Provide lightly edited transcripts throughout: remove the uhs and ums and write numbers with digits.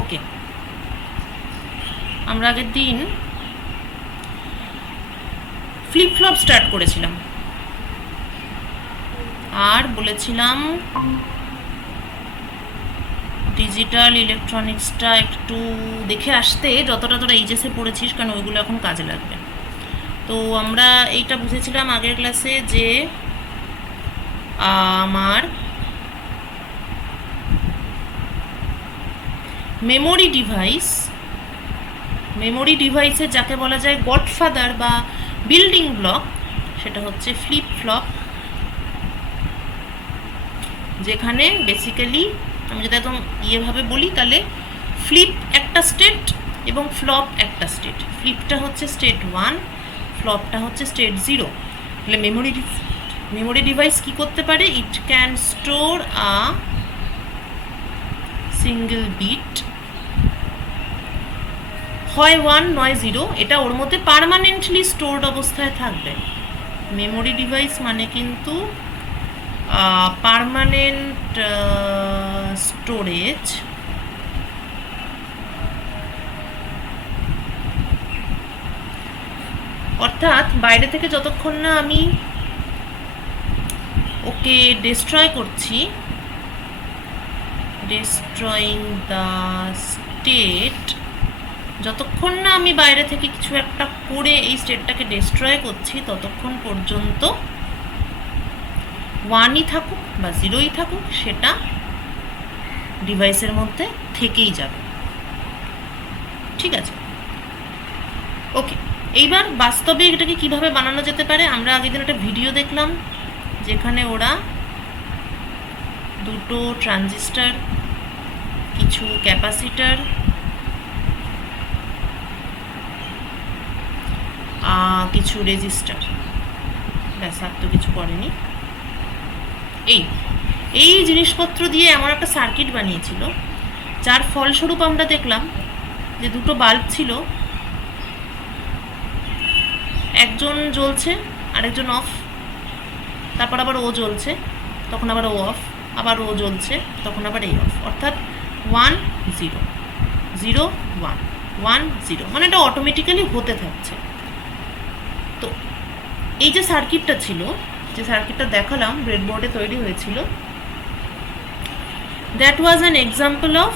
ওকে, আমরা আগের দিন ফ্লিপ ফ্লপ স্টার্ট করেছিলাম আর বলেছিলাম ডিজিটাল ইলেকট্রনিক্সটা একটু দেখে আসতে, যতটা তোরা এইচএসে পড়েছিস, কারণ ওইগুলো এখন কাজে লাগবে। তো আমরা এইটা বুঝেছিলাম আগের ক্লাসে যে আমার মেমোরি ডিভাইসে যাকে বলা যায় গডফাদার বা বিল্ডিং ব্লক, সেটা হচ্ছে ফ্লিপ ফ্লপ, যেখানে বেসিক্যালি আমি যদি একদম ইয়েভাবে বলি তাহলে ফ্লিপ একটা স্টেট এবং ফ্লপ একটা স্টেট। ফ্লিপটা হচ্ছে স্টেট 1, ফ্লপটা হচ্ছে স্টেট 0। তাহলে মেমোরি ডিভাইস কি করতে পারে? It can store a single bit, হয় 1 নয় 0, এটা ওর মধ্যে পার্মানেন্টলি স্টোরড অবস্থায় থাকবে। মেমোরি ডিভাইস মানে কিন্তু পার্মানেন্ট স্টোরেজ, অর্থাৎ বাইরে থেকে যতক্ষণ না আমি ওকে ডিস্ট্রয় করছি, ডিস্ট্রয়িং দ্য স্টেট, যতক্ষণ না আমি বাইরে থেকে কিছু একটা করে এই স্টেটটাকে ডিস্ট্রয় করছি, ততক্ষণ পর্যন্ত 1ই থাকুক বা 0ই থাকুক, সেটা ডিভাইসের মধ্যে থেকেই যাবে। ঠিক আছে, ওকে। এইবার বাস্তবে এটাকে কিভাবে বানানো যেতে পারে, আমরা আগের দিন একটা ভিডিও দেখলাম যেখানে ওরা দুটো ট্রানজিস্টার, কিছু ক্যাপাসিটার, কিছু রেজিস্টার, ব্যাস আর তো কিছু করেনি, এই জিনিসপত্র দিয়ে এমন একটা সার্কিট বানিয়েছিল যার ফলস্বরূপ আমরা দেখলাম যে দুটো বাল্ব ছিল, একজন জ্বলছে আরেকজন অফ, তারপর আবার ও জ্বলছে, তখন আবার ও অফ, আবার ও জ্বলছে, তখন আবার এই অফ, অর্থাৎ 1 0 0 1 1 0, মানে এটা অটোমেটিক্যালি হতে থাকছে। তো এই যে সার্কিটটা ছিল, যে সার্কিটটা দেখালাম ব্রেডবোর্ডে তৈরি হয়েছিল, that was an example of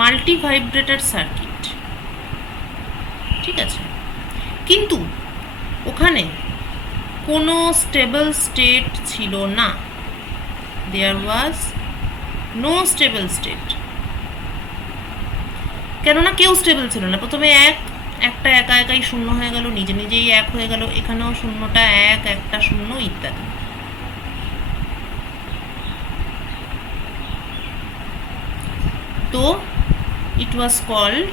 multi vibrator circuit. ঠিক আছে, কিন্তু ওখানে কোনো স্টেবল স্টেট ছিল না, দেয়ার ওয়াজ নো স্টেবল স্টেট। কেননা কেউ স্টেবল ছিল না। প্রথমে একটা একা একাই শূন্য হয়ে গেল, নিজে নিজেই এক হয়ে গেল, এখানেও শূন্যটা এক, একটা শূন্য, ইত্যাদি। তো ইট ওয়াজ কল্ড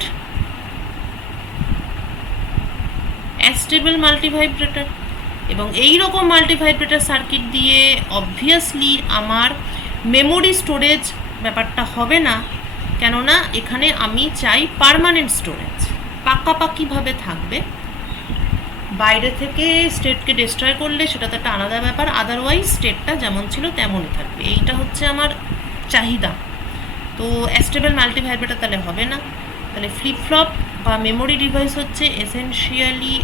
অ্যাস্টেবল মাল্টিভাইব্রেটর। এবং এই রকম মাল্টিভাইব্রেটর সার্কিট দিয়ে অবভিয়াসলি আমার মেমোরি স্টোরেজ ব্যাপারটা হবে না, কেননা এখানে আমি চাই পার্মানেন্ট স্টোরেজ, পাকাপাকিভাবে থাকবে। বাইরে থেকে স্টেটকে ডিস্ট্রয় করলে সেটা তো একটা আলাদা ব্যাপার, আদারওয়াইজ স্টেটটা যেমন ছিল তেমনই থাকবে, এইটা হচ্ছে আমার চাহিদা। তো অ্যাস্টেবল মাল্টিভাইব্রেটর তাহলে হবে না। তাহলে ফ্লিপ ফ্লপ বা মেমোরি ডিভাইস হচ্ছে এসেনশিয়ালি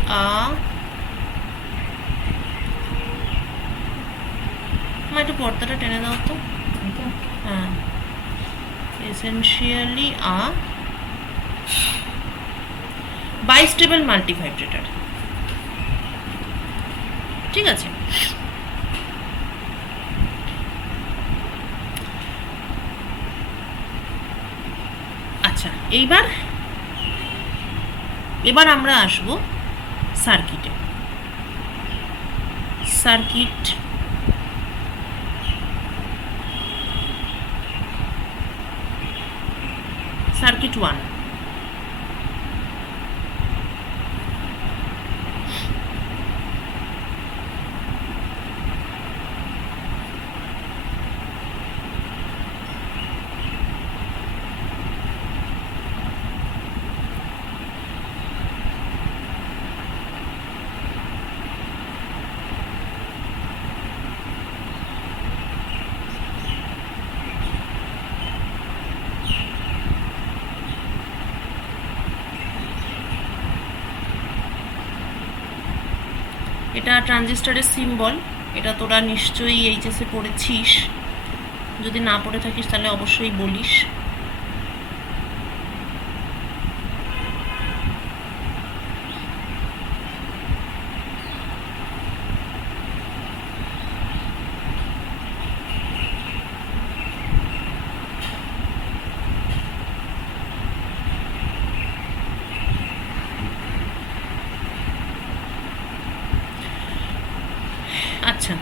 একটু পর্দাটা টেনে দাও তো। হ্যাঁ, এসেনশিয়ালি বাইস্টেবল মাল্টিভাইব্রেটর। ঠিক আছে, আচ্ছা, এবার আমরা আসব সার্কিটে। Circuit circuit 1। এটা ট্রানজিস্টরের সিম্বল, এটা তোরা নিশ্চয়ই এইচএসে পড়েছিস, যদি না পড়ে থাকিস তাহলে অবশ্যই বলিস। আচ্ছা,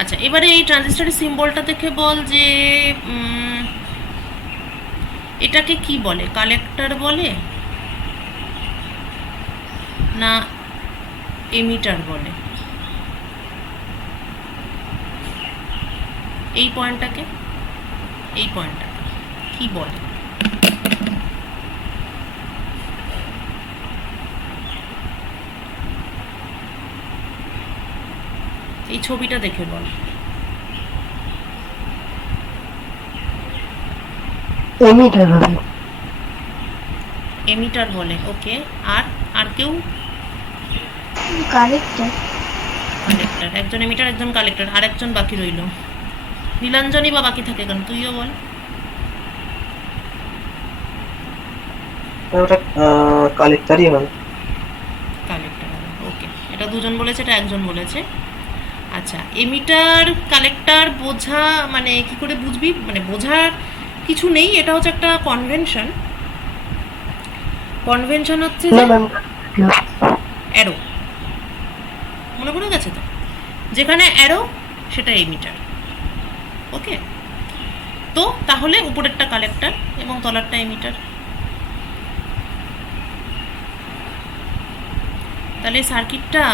আচ্ছা, এবারে এই ট্রানজিস্টরের সিম্বলটা দেখে বল যে এটাকে কি বলে, কালেক্টর বলে না এমিটার বলে? এই পয়েন্টটাকে কি বলে? এই ছবিটা দেখে বল। এমিটার বলে। ওকে, আর কেউ? কালেক্টর। একজন এমিটার, একজন কালেক্টর, আর একজন বাকি রইল। নীলাঞ্জনী বা বাকি থাকে কেন? তুইও বল। ওটা কালেক্টরই হবে। কালেক্টর হবে, ওকে। এটা দুজন বলেছে, এটা একজন বলেছে। আচ্ছা, এমিটার কালেক্টর বোঝা মানে কি করে বুঝবি? মানে বোঝার কিছু নেই, এটা হচ্ছে একটা কনভেনশন হচ্ছে যে অ্যারো, মনে পড়ে গেছে তো? যেখানে অ্যারো সেটা এমিটার। ওকে, তো তাহলে উপরেরটা কালেক্টর এবং তলারটা এমিটার। তাহলে সার্কিটটা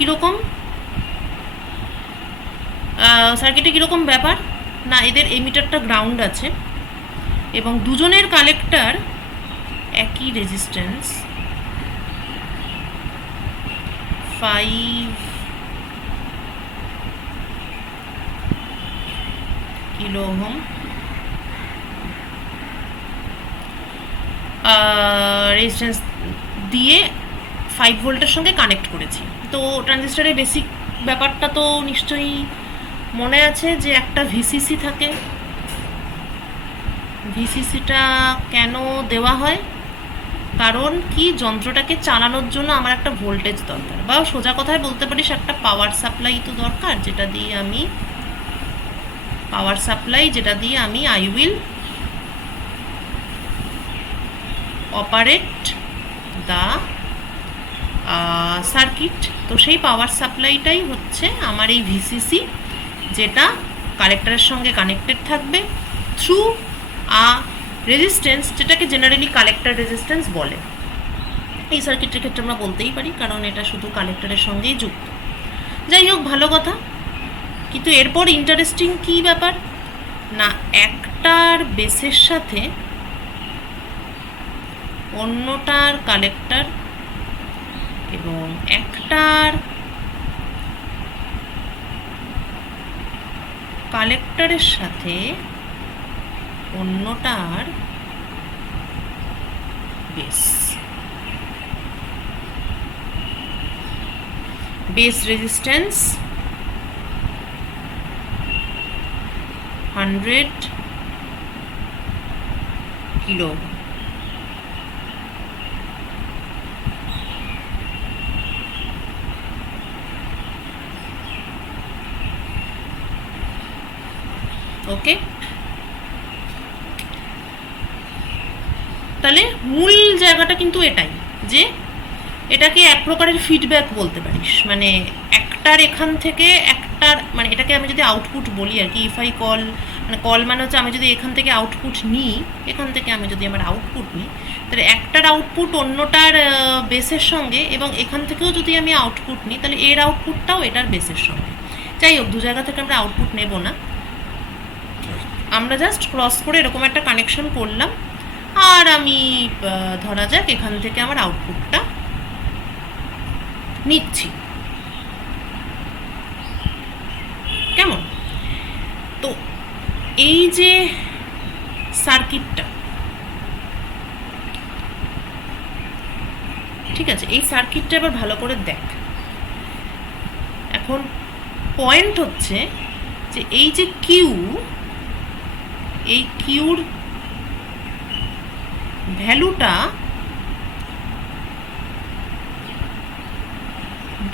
কীরকম, সার্কিটে কীরকম ব্যাপার না, এদের এমিটারটা গ্রাউন্ড আছে এবং দুজনের কালেক্টর একই রেজিস্ট্যান্স 5 কিলো ওহম রেজিস্ট্যান্স দিয়ে 5 ভোল্টের সঙ্গে কানেক্ট করেছি। তো ট্রানজিস্টরের বেসিক ব্যাপারটা তো নিশ্চয়ই মনে আছে যে একটা ভিসিসি থাকে। ভিসিসিটা কেন দেওয়া হয়? কারণ কি, যন্ত্রটাকে চালানোর জন্য আমার একটা ভোল্টেজ দরকার, বা সোজা কথায় বলতে পারিস একটা পাওয়ার সাপ্লাই তো দরকার, যেটা দিয়ে আমি I will operate the circuit. তো সেই পাওয়ার সাপ্লাইটাই হচ্ছে আমার এই ভিসিসি, যেটা কালেক্টরের সঙ্গে কানেক্টেড থাকবে থ্রু রেজিস্ট্যান্স, যেটাকে জেনারেলি কালেক্টর রেজিস্ট্যান্স বলে। এই সার্কিটের ক্ষেত্রে আমরা বলতেই পারি, কারণ এটা শুধু কালেক্টরের সঙ্গেই যুক্ত। যাই হোক, ভালো কথা। কিন্তু এরপর ইন্টারেস্টিং কী ব্যাপার না, একটার বেসের সাথে অন্যটার কালেক্টর এবং একটার কালেক্টরের সাথে অন্যটার বেস রেজিস্ট্যান্স 100 কিলো। ওকে, তাহলে মূল জায়গাটা কিন্তু এটাই, যে এটাকে এক প্রকারের ফিডব্যাক বলতে পারিস। মানে একটার এখান থেকে একটার, মানে এটাকে আমি যদি আউটপুট বলি আর কি, ইফ আই কল, মানে কল মানে হচ্ছে আমি যদি এখান থেকে আউটপুট নিই, আমার আউটপুট নিই, তাহলে একটার আউটপুট অন্যটার বেসের সঙ্গে, এবং এখান থেকেও যদি আমি আউটপুট নিই তাহলে এর আউটপুটটাও এটার বেসের সঙ্গে। যাই হোক, দু জায়গা থেকে আমরা আউটপুট নেব না, আমরা জাস্ট ক্রস করে এরকম একটা কানেকশন করলাম, আর আমি ধরা যাক এখান থেকে আমার আউটপুটটা নিচ্ছি। কেমন? তো এই যে সার্কিটটা, ঠিক আছে, এই সার্কিটটা এবার ভালো করে দেখ। এখন পয়েন্ট হচ্ছে যে এই যে কিউ, এই কিউর ভ্যালুটা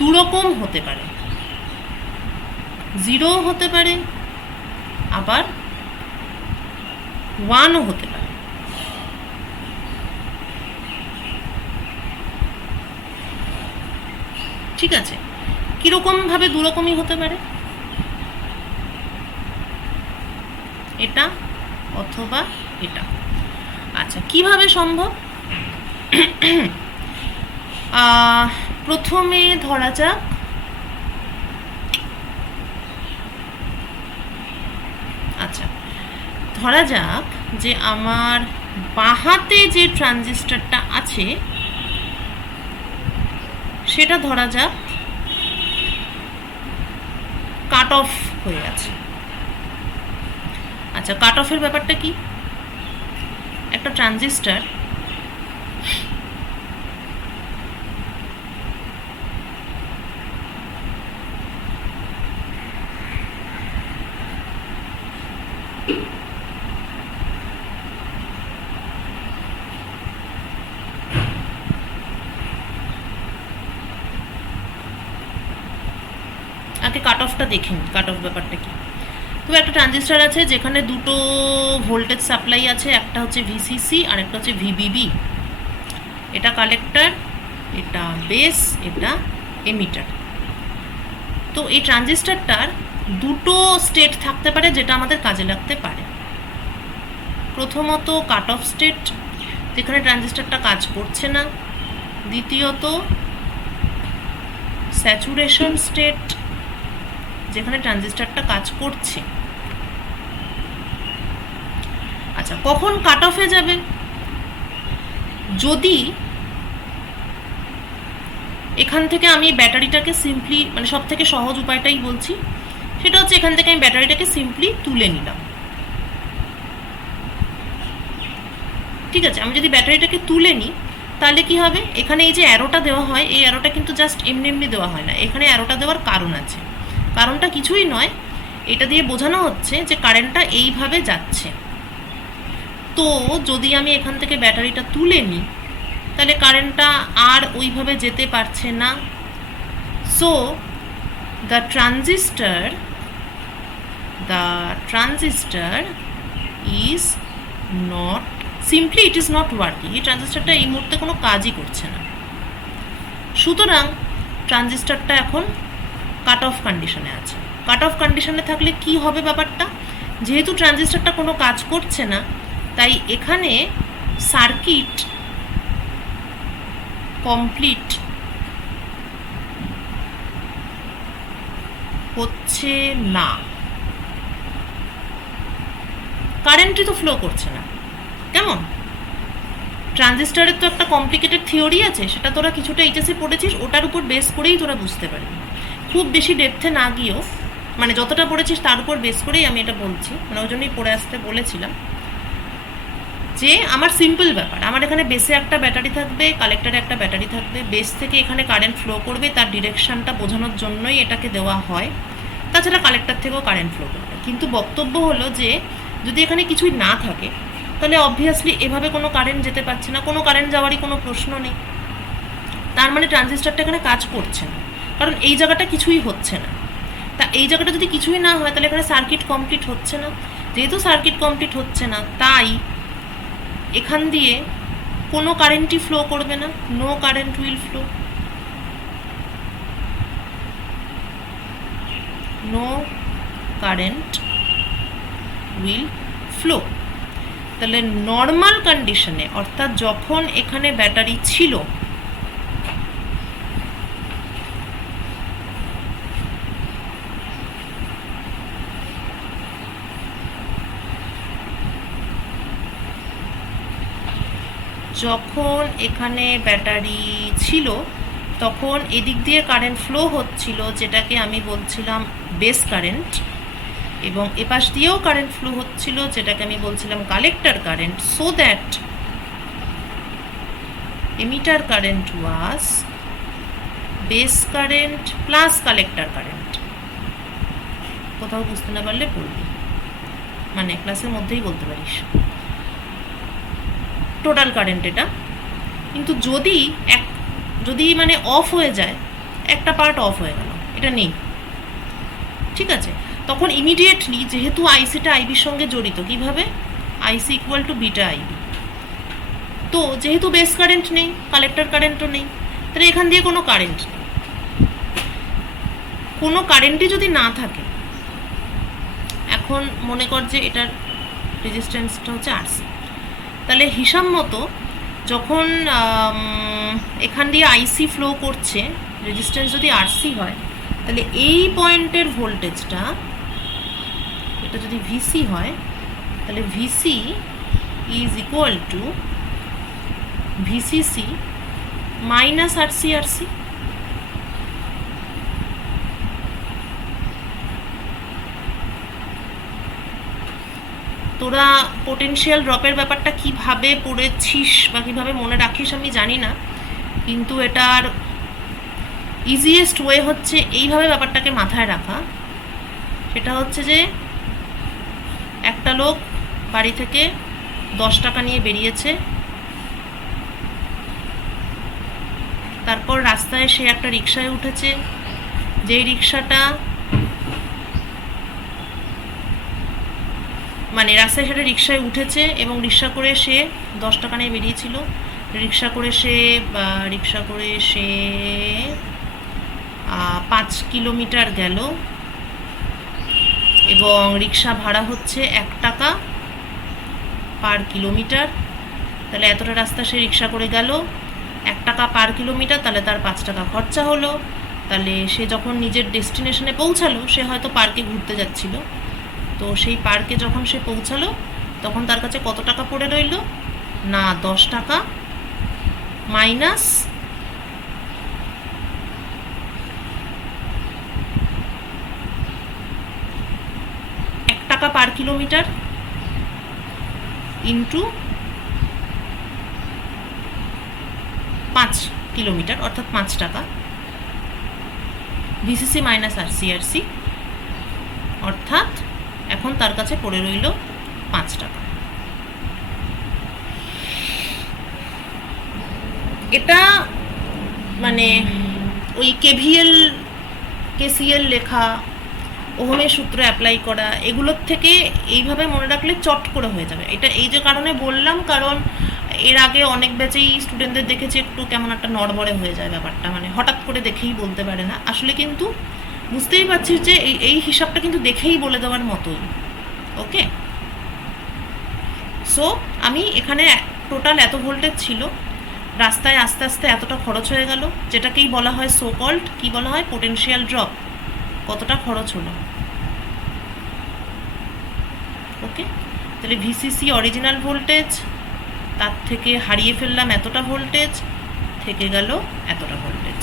দুরকম হতে পারে, 0 হতে পারে, আবার 1ও হতে পারে। ঠিক আছে, কিরকম ভাবে দুরকমই হতে পারে, এটা অথবা এটা। আচ্ছা, কিভাবে সম্ভব? প্রথমে ধরা যাক ধরা যাক যে আমার বাঁহাতে যে ট্রানজিস্টরটা আছে সেটা ধরা যাক কাট অফ হয়ে গেছে। আচ্ছা, কাট অফের ব্যাপারটা কি? একটা ট্রানজিস্টর আগে কাট অফটা দেখে নিই, কাট অফ ব্যাপারটা কি। তো একটা ট্রানজিস্টর আছে যেখানে দুটো ভোল্টেজ সাপ্লাই আছে, একটা হচ্ছে ভিসিসি আর একটা হচ্ছে ভিবিবি। এটা কালেক্টর, এটা বেস, এটা এমিটার। তো এই ট্রানজিস্টরটার দুটো স্টেট থাকতে পারে যেটা আমাদের কাজে লাগতে পারে। প্রথমত কাট অফ স্টেট, যেখানে ট্রানজিস্টরটা কাজ করছে না। দ্বিতীয়ত স্যাচুরেশন স্টেট, যেখানে ট্রানজিস্টরটা কাজ করছে। আচ্ছা, কখন কাট অফে যাবে? যদি এখান থেকে আমি ব্যাটারিটাকে সিম্পলি, মানে সব থেকে সহজ উপায়টাই বলছি, সেটা হচ্ছে এখান থেকে আমি ব্যাটারিটাকে সিম্পলি তুলে নিলাম। ঠিক আছে, আমি যদি ব্যাটারিটাকে তুলে নিই তাহলে কি হবে? এখানে এই যে অ্যারোটা দেওয়া হয়, এই অ্যারোটা কিন্তু জাস্ট এমনি এমনি দেওয়া হয় না, এখানে অ্যারোটা দেওয়ার কারণ আছে। কারণটা কিছুই নয়, এটা দিয়ে বোঝানো হচ্ছে যে কারেন্টটা এইভাবে যাচ্ছে। তো যদি আমি এখান থেকে ব্যাটারিটা তুলে নিই তাহলে কারেন্টটা আর ওইভাবে যেতে পারছে না। So the transistor is not, simply it is not working. এই ট্রানজিস্টরটা এই মুহূর্তে কোনো কাজই করছে না। সুতরাং ট্রানজিস্টরটা এখন কাট অফ কন্ডিশনে আছে। কাট অফ কন্ডিশনে থাকলে কি হবে ব্যাপারটা? যেহেতু ট্রানজিস্টরটা কোনো কাজ করছে না, তাই এখানে সার্কিট কমপ্লিট হচ্ছে না, কারেন্টই তো ফ্লো করছে না। কেমন? ট্রানজিস্টরের তো একটা কমপ্লিকেটেড থিওরি আছে, সেটা তোরা কিছুটা এইচএসে পড়েছিস, ওটার উপর বেস করেই তোরা বুঝতে পারবি। খুব বেশি ডেপথে না গিয়েও, মানে যতটা পড়েছিস তার উপর বেস করেই আমি এটা বলছি, মানে ওই জন্যই পড়ে আসতে বলেছিলাম যে আমার সিম্পল ব্যাপার, আমার এখানে বেসে একটা ব্যাটারি থাকবে, কালেক্টরে একটা ব্যাটারি থাকবে, বেস থেকে এখানে কারেন্ট ফ্লো করবে, তার ডিরেকশনটা বোঝানোর জন্যই এটাকে দেওয়া হয়। তাছাড়া কালেক্টর থেকেও কারেন্ট ফ্লো করবে। কিন্তু বক্তব্য হলো যে যদি এখানে কিছুই না থাকে তাহলে অবভিয়াসলি এভাবে কোনো কারেন্ট যেতে পারছে না, কোনো কারেন্ট যাওয়ারই কোনো প্রশ্ন নেই। তার মানে ট্রানজিস্টরটা এখানে কাজ করছে না, কারণ এই জায়গাটা কিছুই হচ্ছে না। তা এই জায়গাটা যদি কিছুই না হয় তাহলে এখানে সার্কিট কমপ্লিট হচ্ছে না। যেহেতু সার্কিট কমপ্লিট হচ্ছে না, তাই এখান দিয়ে কোনো কারেন্টই ফ্লো করবে না। No current will flow, no current will flow. তাহলে নর্মাল কন্ডিশনে, অর্থাৎ যখন এখানে ব্যাটারি ছিল, তখন এদিক দিয়ে কারেন্ট ফ্লো হচ্ছিল, যেটাকে আমি বলছিলাম বেস কারেন্ট, এবং এপাশ দিয়েও কারেন্ট ফ্লো হচ্ছিল, যেটাকে আমি বলছিলাম collector current. So that emitter current was base current plus collector current. কোথাও বুঝতে না পারলে বলবি, মানে ক্লাসের মধ্যেই বলতে পারিস। টোটাল কারেন্ট এটা, কিন্তু যদি মানে অফ হয়ে যায়, একটা পার্ট অফ হয়ে গেল, এটা নেই, ঠিক আছে, তখন ইমিডিয়েটলি যেহেতু আইসিটা আইবির সঙ্গে জড়িত, কিভাবে আইসি ইকুয়াল টু বিটা আইবি, তো যেহেতু বেস কারেন্ট নেই, কালেক্টর কারেন্টও নেই, তাহলে এখান দিয়ে কোনো কারেন্ট নেই। কোনো কারেন্টই যদি না থাকে, এখন মনে কর যে এটার রেজিস্ট্যান্সটা হচ্ছে আরসি, তাহলে হিসাব মতো যখন এখান দিয়ে আইসি ফ্লো করছে, রেজিস্ট্যান্স যদি আরসি হয়, তাহলে এই পয়েন্টের ভোল্টেজটা, এটা যদি ভিসি হয়, তাহলে VC is equal to VCC minus RC RC. তোরা পোটেনশিয়াল ড্রপের ব্যাপারটা কিভাবে পড়েছিস বা কিভাবে মনে রাখিস আমি জানি না, কিন্তু এটার ইজিয়েস্ট ওয়ে হচ্ছে এইভাবে ব্যাপারটাকে মাথায় রাখা। সেটা হচ্ছে যে একটা লোক বাড়ি থেকে 10 টাকা নিয়ে বেরিয়েছে, তারপর রাস্তায় সে একটা রিক্সায় উঠেছে, যেই রিক্সাটা মানে রাস্তায় সেটা রিক্সায় উঠেছে এবং রিক্সা করে সে 10 টাকা নিয়ে বেরিয়েছিল, রিক্সা করে সে 5 কিলোমিটার গেল এবং রিক্সা ভাড়া হচ্ছে 1 টাকা পার কিলোমিটার। তাহলে এতটা রাস্তা সে রিক্সা করে গেল, 1 টাকা পার কিলোমিটার, তাহলে তার 5 টাকা খরচা হলো। তাহলে সে যখন নিজের ডেস্টিনেশনে পৌঁছালো, সে হয়তো পার্কে ঘুরতে যাচ্ছিল, তো সেই পার্কে যখন সে পৌঁছালো তখন তার কাছে কত টাকা পড়ে রইল না, 10 টাকা মাইনাস 1 টাকা পার কিলোমিটার ইন্টু 5 কিলোমিটার, অর্থাৎ 5 টাকা, ভিসিসি মাইনাস আরসি, অর্থাৎ এখন তার কাছে পড়ে রইল 5 টাকা। এটা মানে ওই কেসিএল লেখা, ওহমের সূত্র অ্যাপ্লাই করা, এগুলোর থেকে এইভাবে মনে রাখলে চট করে হয়ে যাবে। এটা এই যে কারণে বললাম, কারণ এর আগে অনেক ব্যাচেই স্টুডেন্টদের দেখেছি একটু কেমন একটা নড়বড়ে হয়ে যায় ব্যাপারটা, মানে হঠাৎ করে দেখেই বলতে পারে না। আসলে কিন্তু বুঝতেই পারছিস যে এই হিসাবটা কিন্তু দেখেই বলে দেওয়ার মতোই। ওকে, সো আমি এখানে টোটাল এত ভোল্টেজ ছিল, রাস্তায় আস্তে আস্তে এতটা খরচ হয়ে গেল, যেটাকেই বলা হয় সো কল্ড, কি বলা হয়, পোটেনশিয়াল ড্রপ। কতটা খরচ হলো, ওকে, তাহলে ভিসিসি অরিজিনাল ভোল্টেজ, তার থেকে হারিয়ে ফেললাম এতটা ভোল্টেজ, থেকে গেল এতটা ভোল্টেজ।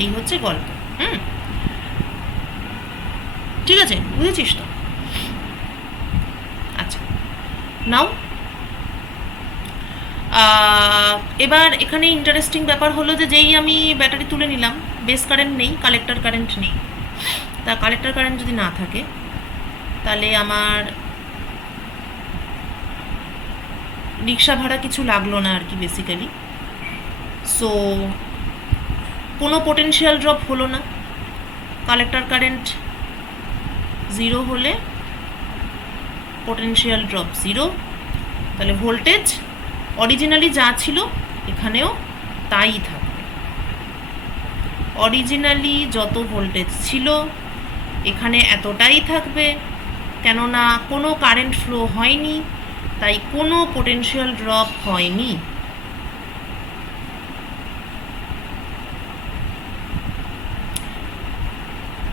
এই হচ্ছে গল্প। ঠিক আছে, বুঝেছিস তো? আচ্ছা, নাও এবার এখানে ইন্টারেস্টিং ব্যাপার হলো যে যেই আমি ব্যাটারি তুলে নিলাম, বেস কারেন্ট নেই, কালেক্টর কারেন্ট নেই। তা কালেক্টর কারেন্ট যদি না থাকে, তাহলে আমার রিক্সা ভাড়া কিছু লাগলো না আর কি, বেসিক্যালি। সো কোনো পোটেনশিয়াল ড্রপ হলো না, কালেক্টর কারেন্ট 0 হলে পোটেনশিয়াল ড্রপ 0, তাহলে ভোল্টেজ অরিজিনালি যা ছিল এখানেও তাই থাকবে। অরিজিনালি যত ভোল্টেজ ছিল এখানে এতটাই থাকবে, কেননা কোনো কারেন্ট ফ্লো হয়নি, তাই কোনো পোটেনশিয়াল ড্রপ হয়নি।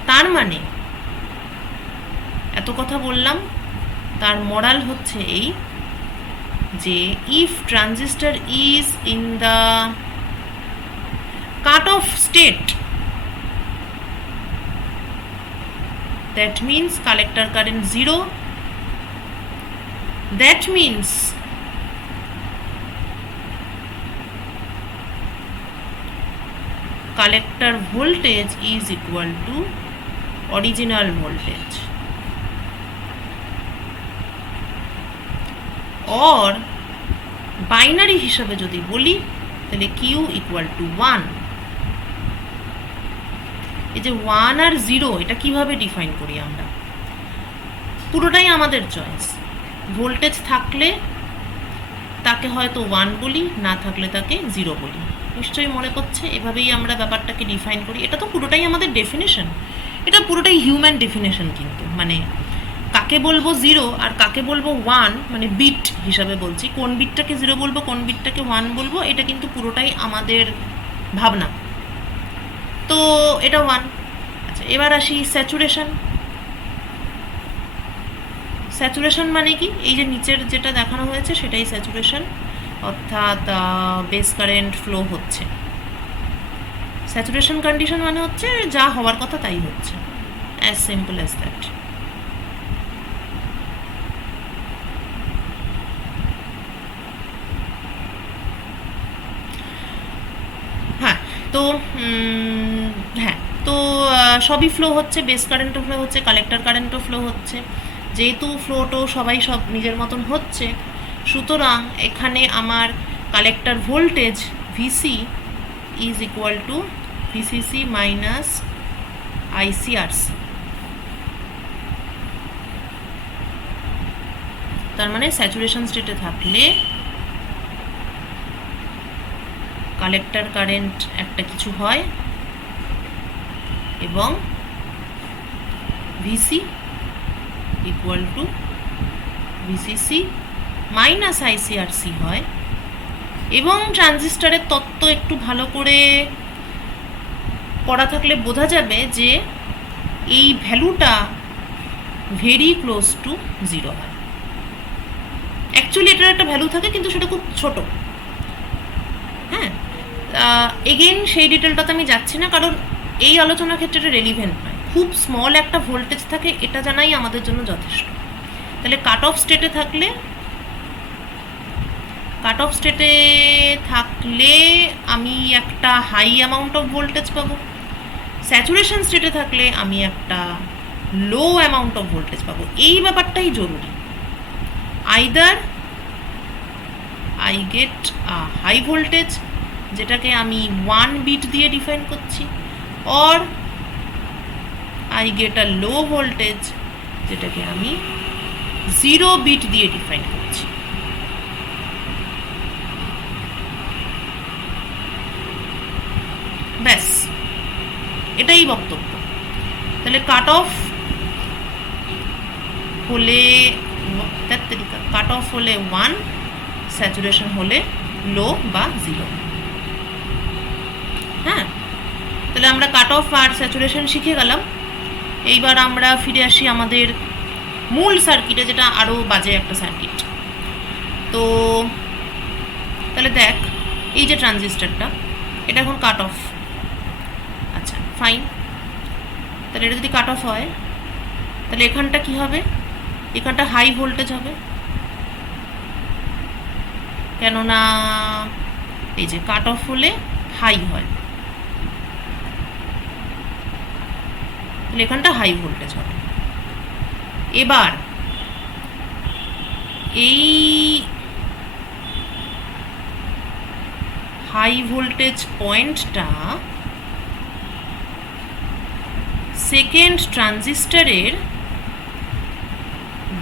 তার মানে এত কথা বললাম, তার মোরাল হচ্ছে এই যে if transistor is in the cut off state, that means collector current 0, that means collector voltage is equal to original voltage, or binary হিসাবে যদি বলি তাহলে Q ইকুয়াল টু 1। এই যে 1 আর 0 এটা কিভাবে ডিফাইন করি আমরা, পুরোটাই আমাদের চয়েস। ভোল্টেজ থাকলে তাকে হয়তো 1 বলি, না থাকলে তাকে 0 বলি। নিশ্চয়ই মনে করছে এভাবেই আমরা ব্যাপারটাকে ডিফাইন করি। এটা তো পুরোটাই আমাদের ডেফিনেশন, এটা পুরোটাই হিউম্যান ডেফিনেশন। কিন্তু মানে কাকে বলবো 0 আর কাকে বলবো 1, মানে বিট হিসাবে বলছি, কোন বিটটাকে 0 বলবো কোন বিটটাকে 1 বলবো, এটা কিন্তু পুরোটাই আমাদের ভাবনা। তো এটা 1। আচ্ছা, এবার আসি স্যাচুরেশন। স্যাচুরেশন মানে কি, এই যে নিচের যেটা দেখানো হয়েছে সেটাই স্যাচুরেশন, অর্থাৎ বেস কারেন্ট ফ্লো হচ্ছে। স্যাচুরেশন কন্ডিশন মানে হচ্ছে যা হওয়ার কথা তাই হচ্ছে, অ্যাজ সিম্পল অ্যাজ দ্যাট। হ্যাঁ, তো সবই ফ্লো হচ্ছে, বেস কারেন্টও ফ্লো হচ্ছে, কালেক্টর কারেন্টও ফ্লো হচ্ছে। যেহেতু ফ্লোটো সবাই সব নিজের মতন হচ্ছে, সুতরাং এখানে আমার collector voltage VC is equal to VCC minus ICRC. তার মানে স্যাচুরেশন স্টেটে থাকলে কালেক্টর কারেন্ট একটা কিছু হয় এবং VC equal to VCC minus ICRC হয়। এবং ট্রানজিস্টরের তত্ত্ব একটু ভালো করে পড়া থাকলে বোঝা যাবে যে এই ভ্যালুটা ভেরি ক্লোজ টু 0 হয়। অ্যাকচুয়ালি এটার একটা ভ্যালু থাকে কিন্তু সেটা খুব ছোট। হ্যাঁ, এগেইন সেই ডিটেলটাতে আমি যাচ্ছি না, কারণ এই আলোচনার ক্ষেত্রে এটা রেলিভেন্ট নয়। খুব স্মল একটা ভোল্টেজ থাকে, এটা জানাই আমাদের জন্য যথেষ্ট। তাহলে কাট অফ স্টেটে থাকলে আমি একটা হাই অ্যামাউন্ট অফ ভোল্টেজ পাবো, স্যাচুরেশন স্টেটে থাকলে আমি একটা লো অ্যামাউন্ট অফ ভোল্টেজ পাবো। এই ব্যাপারটাই জরুরি। Either I get high voltage, যেটাকে আমি 1 বিট দিয়ে ডিফাইন করছি, or I get a low voltage, যেটাকে আমি 0 বিট দিয়ে ডিফাইন করছি। ব্যাস, এটাই বক্তব্য। তাহলে কাট অফ হলে 1, স্যাচুরেশন হলে লো বা 0। হ্যাঁ, তাহলে আমরা কাট অফ আর স্যাচুরেশন শিখে গেলাম। এইবার আমরা ফিরে আসি আমাদের মূল সার্কিটে, যেটা আরও বাজে একটা সার্কিট। তো তাহলে দেখ, এই যে ট্রানজিস্টরটা, এটা এখন কাট অফ। আচ্ছা, ফাইন। তাহলে এটা যদি কাট অফ হয় তাহলে এখানটা কি হবে, এখানটা হাই ভোল্টেজ হবে, কেননা এই যে কাট অফ হলে হাই হয়, তাহলে এখানটা হাই ভোল্টেজ হবে। এবার এই হাই ভোল্টেজ পয়েন্টটা সেকেন্ড ট্রানজিস্টরের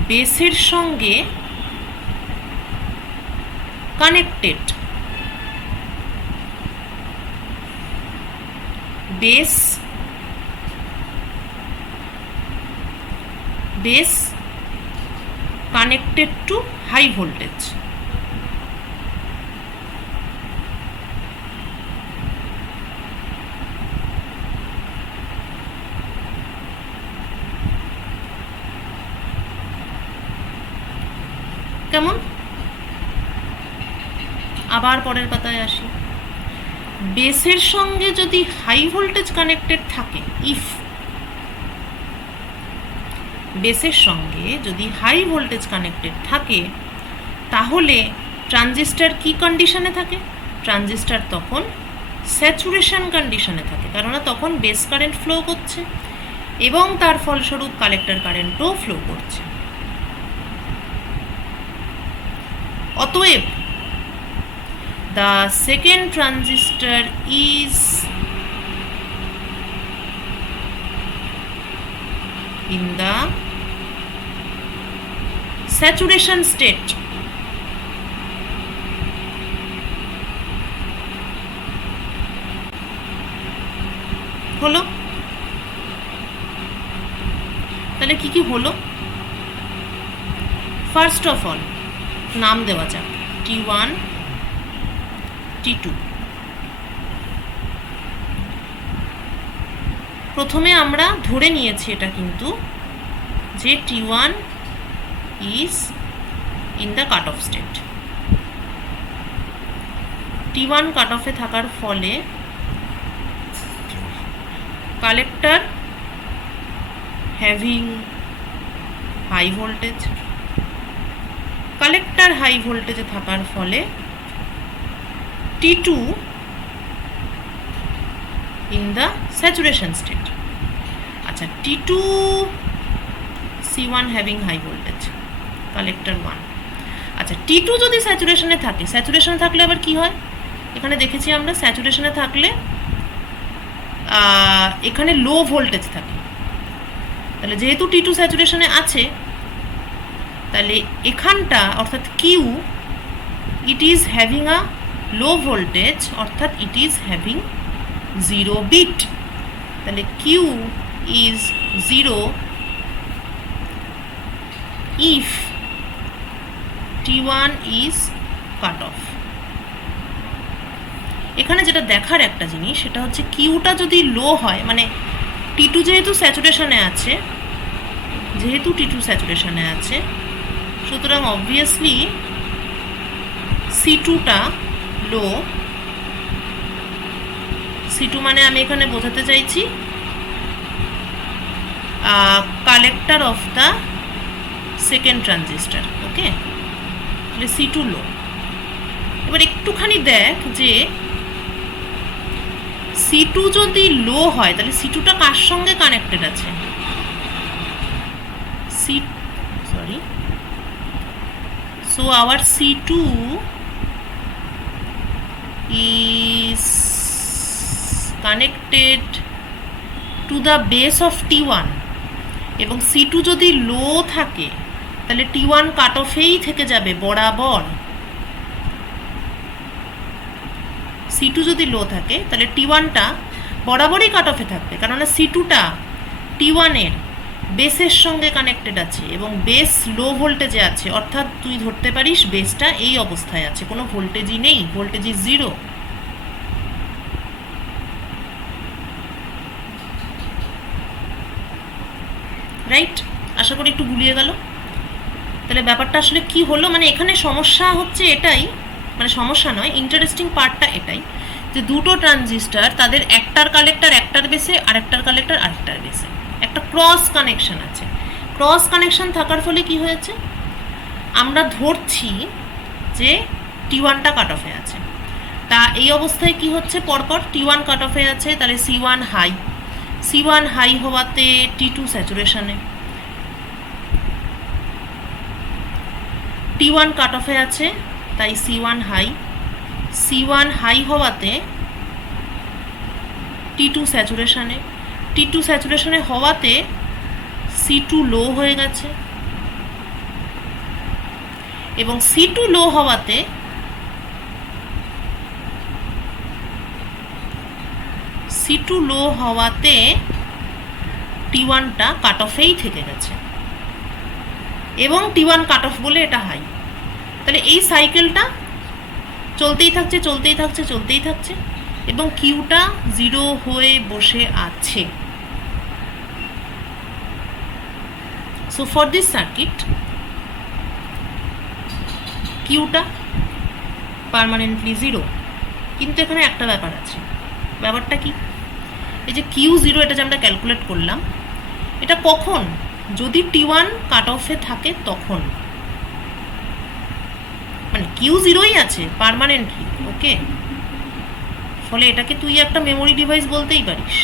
বেসের সঙ্গে connected. Base connected to high voltage. কেমন? আবার পরের পাতায় আসি। বেসের সঙ্গে যদি হাই ভোল্টেজ কানেক্টেড থাকে, বেসের সঙ্গে যদি হাই ভোল্টেজ কানেক্টেড থাকে, তাহলে ট্রানজিস্টর কি কন্ডিশনে থাকে? ট্রানজিস্টর তখন স্যাচুরেশন কন্ডিশনে থাকে, কেননা তখন বেস কারেন্ট ফ্লো করছে এবং তার ফলস্বরূপ কালেক্টর কারেন্টও ফ্লো করছে। অতএব the second transistor is in the saturation state. হলো? তাহলে কি কি হলো? ফার্স্ট অফ অল নাম দেওয়া যাক T1 T2। প্রথমে আমরা ধরে নিয়েছি এটা কিন্তু যে T1 is in the cut off state। T1 কাট অফে থাকার ফলে collector having high voltage, collector high ভোল্টেজে থাকার ফলে T2 in the saturation state। আচ্ছা, T2 C1 having high voltage, collector 1। আচ্ছা, T2 যদি স্যাচুরেশনে থাকে, স্যাচুরেশনে থাকলে আবার কি হয়? এখানে দেখেছি আমরা স্যাচুরেশনে থাকলে এখানে লো ভোল্টেজ থাকে। তাহলে যেহেতু T2 স্যাচুরেশনে আছে, তাহলে এখানটা অর্থাৎ Q it is having a low voltage, অর্থাৎ ইট ইজ হ্যাভিং 0 বিট। তাহলে Q is 0 if T1 is cut off। এখানে যেটা দেখার একটা জিনিস সেটা হচ্ছে কিউটা যদি লো হয়, মানে T2 যেহেতু স্যাচুরেশনে আছে, সুতরাং অবভিয়াসলি C2টা লো। C2 মানে আমি এখানে বোঝাতে চাইছি collector of the second transistor. Okay, তাহলে C2 লো। এবার একটুখানি দেখ যে C2 যদি লো হয় তাহলে C2টা কার সঙ্গে কানেক্টেড আছে? So our C2 is connected to the base of T1, এবং C2 যদি লো থাকে তাহলে T1 কাট অফেই থেকে যাবে বরাবর। C2 যদি লো থাকে তাহলে T1টা বরাবরই কাট অফে থাকবে, কেননা C2টা T1-এর বেসের সঙ্গে কানেক্টেড আছে এবং বেস লো ভোল্টেজে আছে, অর্থাৎ তুই ধরতে পারিস বেসটা এই অবস্থায় আছে, কোনো ভোল্টেজই নেই, ভোল্টেজ ইজ 0। রাইট? আশা করি একটু গুলিয়ে গেল। তাহলে ব্যাপারটা আসলে কি হলো, মানে এখানে সমস্যা হচ্ছে এটাই, মানে সমস্যা নয়, ইন্টারেস্টিং পার্টটা এটাই যে দুটো ট্রানজিস্টর তাদের একটার কালেক্টর একটার বেসে, আরেকটার কালেক্টর আরেকটার বেসে, একটা ক্রস কানেকশন আছে। ক্রস কানেকশন থাকার ফলে কি হয়েছে, আমরা ধরছি যে T1টা কাট অফে আছে। তা এই অবস্থায় কি হচ্ছে, পরপর T1 কাট অফে আছে, তাহলে C1 হাই হওয়াতে T2 স্যাচুরেশনে, T1 কাট অফে আছে তাই C1 হাই হওয়াতে T2 স্যাচুরেশনে, T2 স্যাচুরেশনে হওয়াতে C2 লো হয়ে গেছে, এবং C2 লো হওয়াতে T1টা কাট অফেই থেকে গেছে, এবং T1 কাট অফ বলে এটা হাই। তাহলে এই সাইকেলটা চলতেই থাকছে এবং কিউটা 0 হয়ে বসে আছে। সো ফর দিস সার্কিট কিউটা পার্মানেন্টলি 0। কিন্তু এখানে একটা ব্যাপার আছে। ব্যাপারটা কি, এই যে Q0 এটা যে আমরা ক্যালকুলেট করলাম, এটা কখন, যদি T1 কাট অফে থাকে তখন, মানে Q0ই আছে পার্মানেন্টলি। ওকে, ফলে এটাকে তুই একটা মেমোরি ডিভাইস বলতেই পারিস।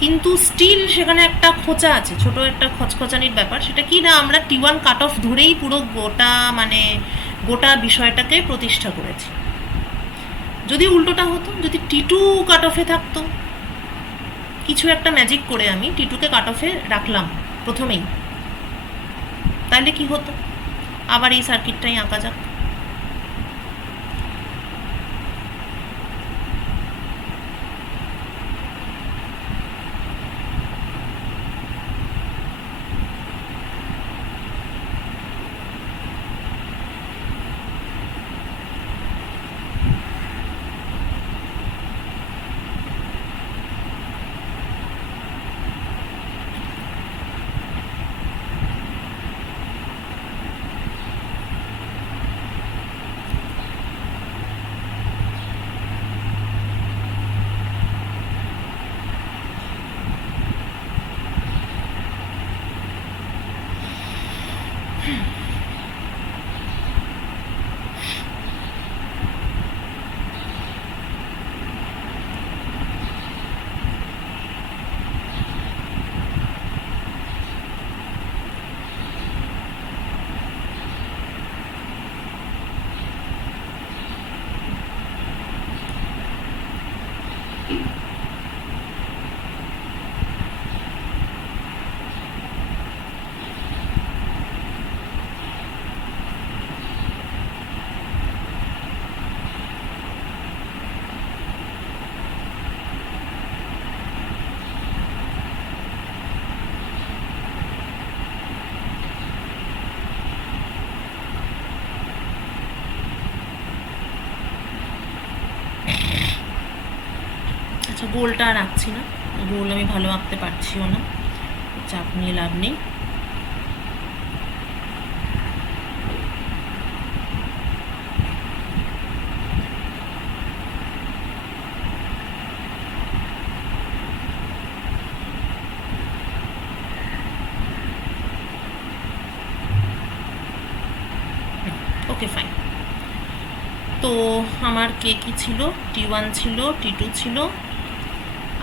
কিন্তু স্টিল সেখানে একটা খোঁচা আছে, ছোট একটা খচখচানির ব্যাপার। সেটা কি না, আমরা T1 কাট অফ ধরেই পুরো গোটা বিষয়টাকে প্রতিষ্ঠা করেছি। যদি উল্টোটা হতো, যদি T2 কাট অফে থাকতো, কিছু একটা ম্যাজিক করে আমি T2কে কাট অফে রাখলাম প্রথমেই, তাহলে কি হতো? আবার এই সার্কিটটাই আঁকা যাক। আচ্ছা, গোলটা আর আঁকছি না, গোল আমি ভালো আঁকতে পারছিও না, চাপ নিয়ে লাভ নেই। ওকে, ফাইন। তো আমার কে কি ছিল? T1 ছিল, T2 ছিল।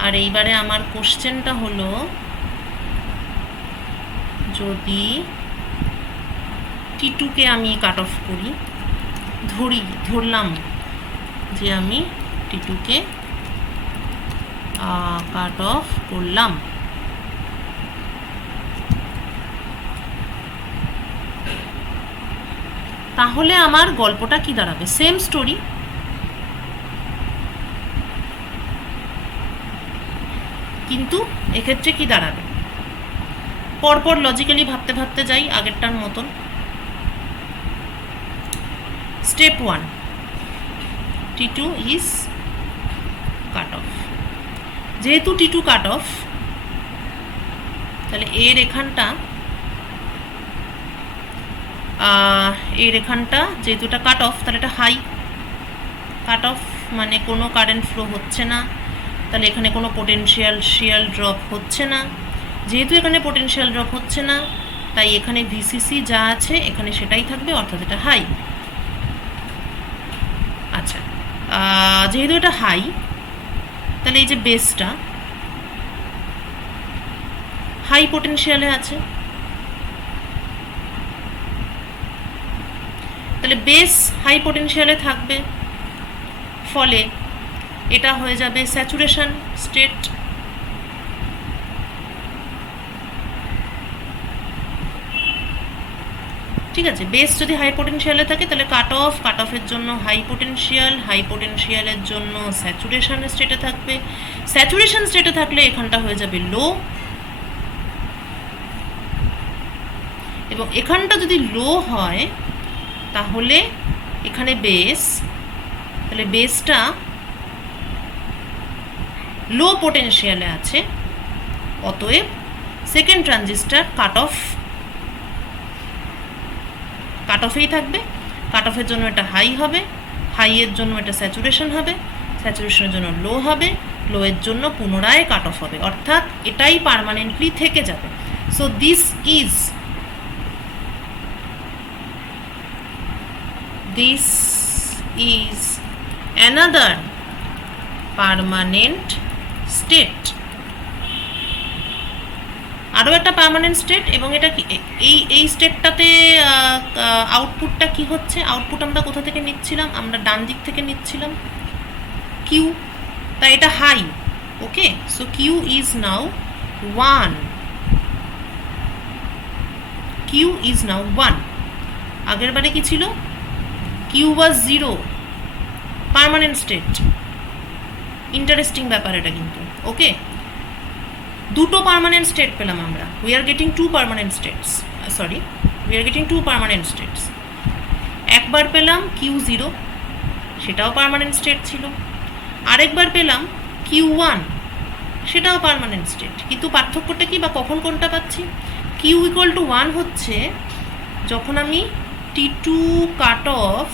আর এইবারে আমার কোশ্চেনটা হলো, যদি T2কে আমি কাট অফ করি, ধরলাম যে আমি T2কে কাট অফ করলাম, তাহলে আমার গল্পটা কি দাঁড়াবে? সেম স্টোরি, কিন্তু এক্ষেত্রে কি দাঁড়াবে? পরপর লজিক্যালি ভাবতে ভাবতে যাই আগেরটার মতন। Step 1, T2 is cut off. যেহেতু T2 কাট অফ, তাহলে এর এখানটা যেহেতু এটা কাট অফ, তাহলে এটা হাই। কাট অফ মানে কোনো কারেন্ট ফ্লো হচ্ছে না, তাহলে এখানে কোনো পোটেনশিয়াল ড্রপ হচ্ছে না। যেহেতু এখানে পোটেনশিয়াল ড্রপ হচ্ছে না, তাই এখানে ভিসিসি যা আছে এখানে সেটাই থাকবে, অর্থাৎ এটা হাই। আচ্ছা, যেহেতু এটা হাই, তাহলে এই যে বেসটা হাই পোটেনশিয়ালে আছে, তাহলে বেস হাই পোটেনশিয়ালে থাকবে, ফলে এটা হয়ে যাবে স্যাচুরেশন স্টেট। ঠিক আছে, বেস যদি হাই পোটেনশিয়ালে থাকে, তাহলে কাট অফের জন্য হাই পোটেনশিয়ালের জন্য স্যাচুরেশন স্টেটে থাকবে। স্যাচুরেশন স্টেটে থাকলে এখানটা হয়ে যাবে লো, এবং এখানটা যদি লো হয় তাহলে এখানে বেস, তাহলে বেসটা লো পোটেনশিয়ালে আছে, অতএব সেকেন্ড ট্রানজিস্টার কাট অফেই থাকবে। কাট অফের জন্য এটা হাই হবে, হাইয়ের জন্য এটা স্যাচুরেশন হবে, স্যাচুরেশনের জন্য লো হবে, লো এর জন্য পুনরায় কাট অফ হবে, অর্থাৎ এটাই পার্মানেন্টলি থেকে যাবে। So this is another permanent state. আরও একটা পার্মানেন্ট স্টেট, এবং এটা এই স্টেটটাতে আউটপুটটা কি হচ্ছে? আউটপুট আমরা কোথা থেকে নিচ্ছিলাম? আমরা ডান দিক থেকে নিচ্ছিলাম, কিউ। তাই এটা high. Okay, so Q is now 1, Q is now 1। আগের বারে কি ছিল? Q was 0, permanent state. Interesting ব্যাপার এটা কিন্তু। ওকে, দুটো পার্মানেন্ট স্টেট পেলাম আমরা। We are getting 2 permanent states, sorry, we are getting 2 permanent states. একবার পেলাম Q0, সেটাও পার্মানেন্ট স্টেট ছিল। আরেকবার পেলাম Q1, সেটাও পার্মানেন্ট স্টেট। কিন্তু পার্থক্যটা কি, বা কখন কোনটা পাচ্ছি? Q = 1 হচ্ছে যখন আমি T2 কাট অফ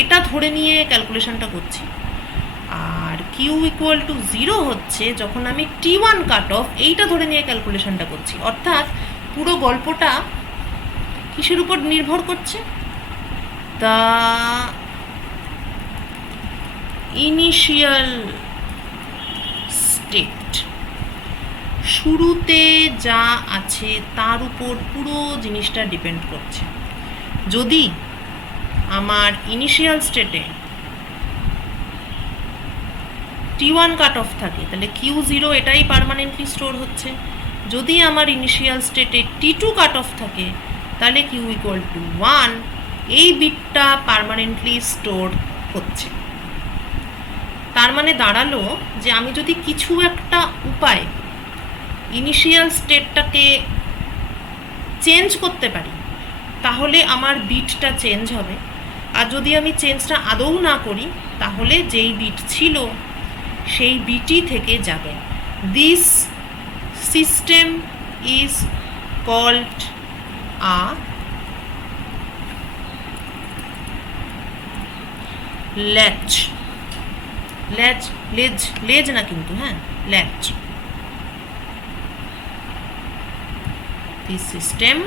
এটা ধরে নিয়ে ক্যালকুলেশনটা করছি, আর Q = 0 হচ্ছে যখন আমি T1 কাট অফ এইটা ধরে নিয়ে ক্যালকুলেশনটা করছি। অর্থাৎ পুরো গল্পটা কিসের উপর নির্ভর করছে? দ্য ইনিশিয়াল স্টেট, শুরুতে যা আছে তার উপর পুরো জিনিসটা ডিপেন্ড করছে। যদি আমার ইনিশিয়াল স্টেটে T1 কাট অফ থাকে তাহলে Q0 এটাই পার্মানেন্টলি স্টোর হচ্ছে। যদি আমার ইনিশিয়াল স্টেটে T2 কাট অফ থাকে তাহলে Q = 1, এই বিটটা পার্মানেন্টলি স্টোর হচ্ছে। তার মানে দাঁড়ালো যে আমি যদি কিছু একটা উপায় ইনিশিয়াল স্টেটটাকে চেঞ্জ করতে পারি তাহলে আমার বিটটা চেঞ্জ হবে, আর যদি আমি চেঞ্জটা আদৌ না করি তাহলে যেই বিট ছিল সেই বিটই থেকে যাবে। This system is called a latch. Latch, লেজ না কিন্তু, হ্যাঁ, latch. This system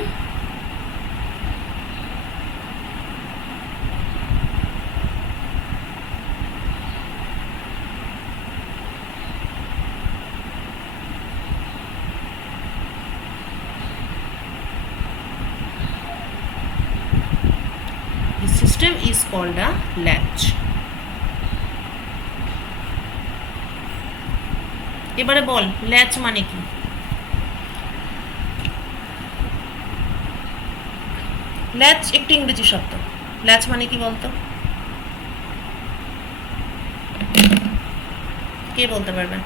is called a latch. এবারে বল ল্যাচ মানে কি? ল্যাচ একটি ইংরেজি শব্দ। ল্যাচ মানে কি বলতো? কে বলতে পারবে?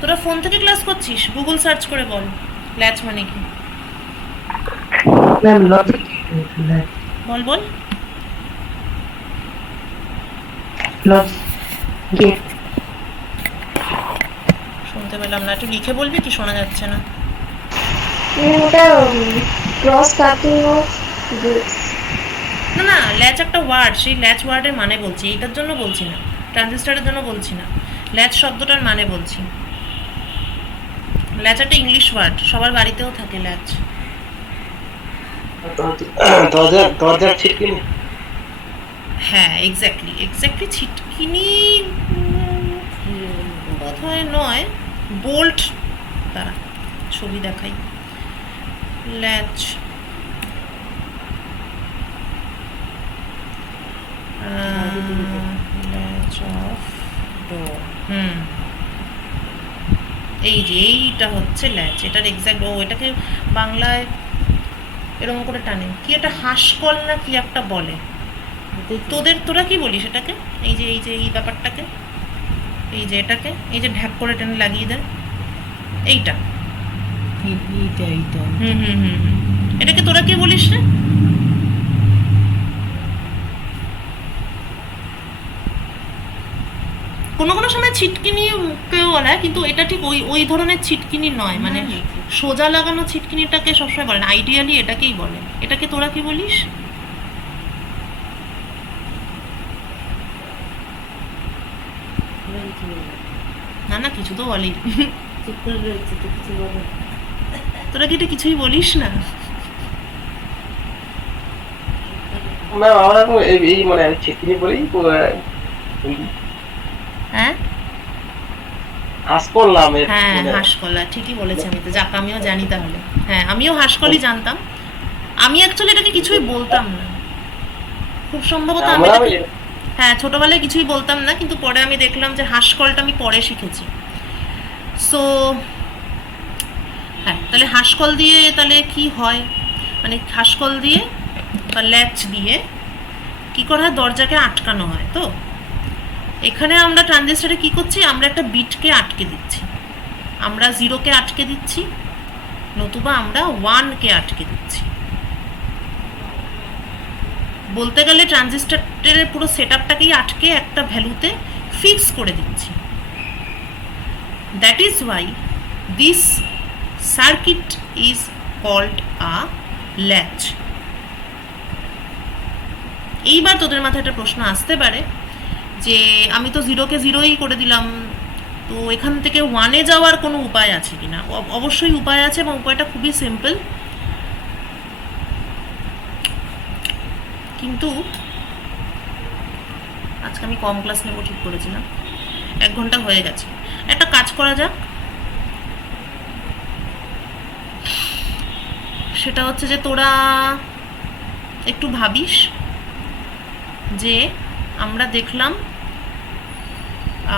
তোরা ফোন থেকে ক্লাস করছিস? গুগল সার্চ করে বল ল্যাচ মানে কি। ম্যাম লজিক বল বল। লজিক শুনতে পেলাম না, একটু লিখে বলবি কি? শোনা যাচ্ছে না। ওটা ক্রস কাটিং অফ গুডস। না না, ল্যাচ একটা ওয়ার্ড, সেই ল্যাচ ওয়ার্ডের মানে বলছি, এইটার জন্য বলছি না, ট্রানজিস্টারের জন্য বলছি না, ল্যাচ শব্দটার মানে বলছি। ল্যাচ একটা ইংলিশ ওয়ার্ড, সবার বাড়িতেও থাকে ল্যাচ। দরজা ছিটকিনি। হ্যাঁ, এক্স্যাক্টলি ছিটকিনি বোধহয় নয়, বোল্ট। তারা ছবি দেখাই। ল্যাচ ল্যাচ অফ ডোর। এই যে এইটা হচ্ছে ল্যাচ, এটার এক্স্যাক্ট এটাকে বাংলায় এরকম করে টানে কি, একটা হাঁসকল না কি একটা বলে। তোরা কি বলিস এটাকে? এই যে এই ব্যাপারটাকে, এই যে এটাকে, এই যে ঢ্যাপ করে টেনে লাগিয়ে দেন, এইটা। এটাকে তোরা কি বলিস রে? কোনো কোনো সময় ছিটকিনিকেও বলা হয়, কিন্তু এটা ঠিক ওই ওই ধরনের ছিটকিনি নয়, মানে সোজা লাগানো ছিটকিনিটাকে সবসময় বলেন, আইডিয়ালি এটাকেই বলেন। এটাকে তোরা কি বলিস? না না, কিছু তো বলি। তোরা কি এটা কিছুই বলিস না? ম্যাম আমরা তো এই মানে আমি ছিটকিনি বলেই হ্যাঁ হাস করলাম হ্যাঁ, মানে হাঁসকলা, ঠিকই বলেছি আমি তো, যাক আমিও জানি তাহলে। হ্যাঁ, আমিও হাঁসকলই জানতাম। আমি অ্যাকচুয়ালি এটাকে কিছুই বলতাম না, খুব সম্ভবত আমি আমরাও এটাকে- হ্যাঁ, ছোটবেলায় কিছুই বলতাম না, কিন্তু পরে আমি দেখলাম যে হাঁসকলটা আমি পরে শিখেছি। সো হ্যাঁ, তাহলে হাঁসকল দিয়ে তাহলে কি হয়, মানে হাঁসকল দিয়ে বা ল্যাচ দিয়ে কি করা হয়, দরজাকে আটকানো হয়। তো এখানে আমরা ট্রানজিস্টরে কি করছি, আমরা একটা বিটকে আটকে দিচ্ছি, আমরা 0-কে আটকে দিচ্ছি, নতুবা আমরা 1-কে আটকে দিচ্ছি। বলতে গেলে ট্রানজিস্টরের পুরো সেটআপটাকেই আটকে একটা ভ্যালুতে ফিক্স করে দিচ্ছি। That is why this circuit is called a latch. এইবার তোদের মাথায় একটা প্রশ্ন আসতে পারে যে আমি তো 0-কে 0ই করে দিলাম, তো এখান থেকে 1-এ যাওয়ার কোনো উপায় আছে কিনা? অবশ্যই উপায় আছে, এবং উপায়টা খুবই সিম্পল। কিন্তু আজকে আমি কম ক্লাস নেব ঠিক করেছিলাম, 1 ঘন্টা হয়ে গেছে। একটা কাজ করা যাক, সেটা হচ্ছে যে তোরা একটু ভাবিস যে আমরা দেখলাম,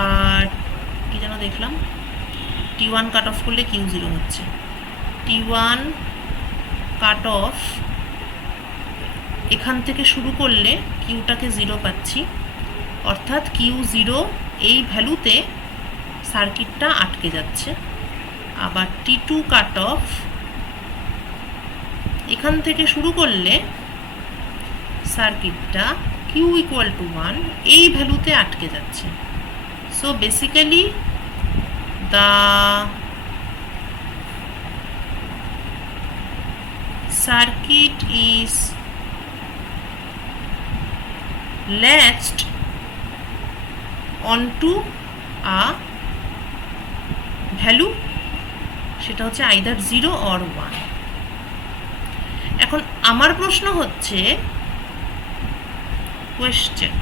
আর কি যেন দেখলাম, T1 কাট অফ করলে Q0 হচ্ছে, T1 কাট অফ এখান থেকে শুরু করলে কিউটাকে 0 পাচ্ছি, অর্থাৎ Q0 এই ভ্যালুতে সার্কিটটা আটকে যাচ্ছে। আবার T2 কাট অফ এখান থেকে শুরু করলে সার্কিটটা Q ইকুয়াল টু 1 এই ভ্যালুতে আটকে যাচ্ছে। So basically the circuit is latched onto a value, সেটা হচ্ছে either 0 or 1। এখন আমার প্রশ্ন হচ্ছে, question,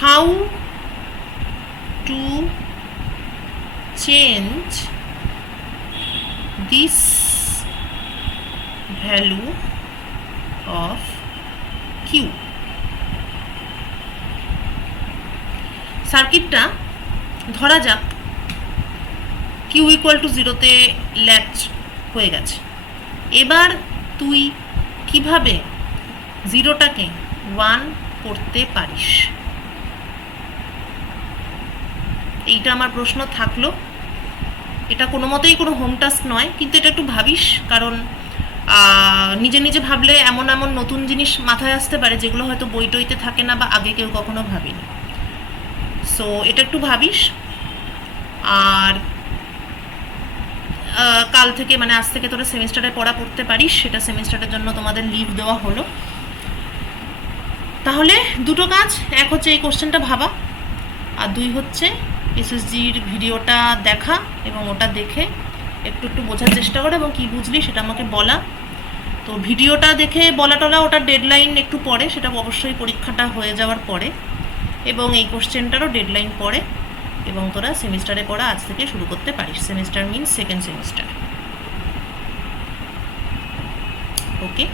how to change this value of Q? সার্কিটটা ধরা যাক Q ইকুয়াল টু 0-তে ল্যাচ হয়ে গেছে। এবার তুই কিভাবে 0টাকে 1 করতে পারিস, এইটা আমার প্রশ্ন থাকলো। এটা কোনো মতেই কোনো হোম টাস্ক নয়, কিন্তু এটা একটু ভাবিস, কারণ নিজে নিজে ভাবলে এমন এমন নতুন জিনিস মাথায় আসতে পারে যেগুলো হয়তো বই টইতে থাকে না বা আগে কেউ কখনো ভাবেনি। সো এটা একটু ভাবিস। আর কাল থেকে মানে আজ থেকে তোরা সেমিস্টারে পড়া পড়তে পারিস, সেটা সেমিস্টারের জন্য তোমাদের লিভ দেওয়া হলো। তাহলে দুটো কাজ, এক হচ্ছে এই কোশ্চেনটা ভাবা, আর 2 হচ্ছে এসএসজির ভিডিওটা দেখা এবং ওটা দেখে একটু একটু বোঝার চেষ্টা করা, এবং কি বুঝলি সেটা আমাকে বলা। তো ভিডিওটা দেখে বলা টলা ওটা ডেডলাইন একটু পরে, সেটা অবশ্যই পরীক্ষাটা হয়ে যাওয়ার পরে, এবং এই কোশ্চেনটারও ডেডলাইন পরে, এবং তোরা সেমিস্টারে পড়া আজ থেকে শুরু করতে পারিস। Semester means second semester. ওকে।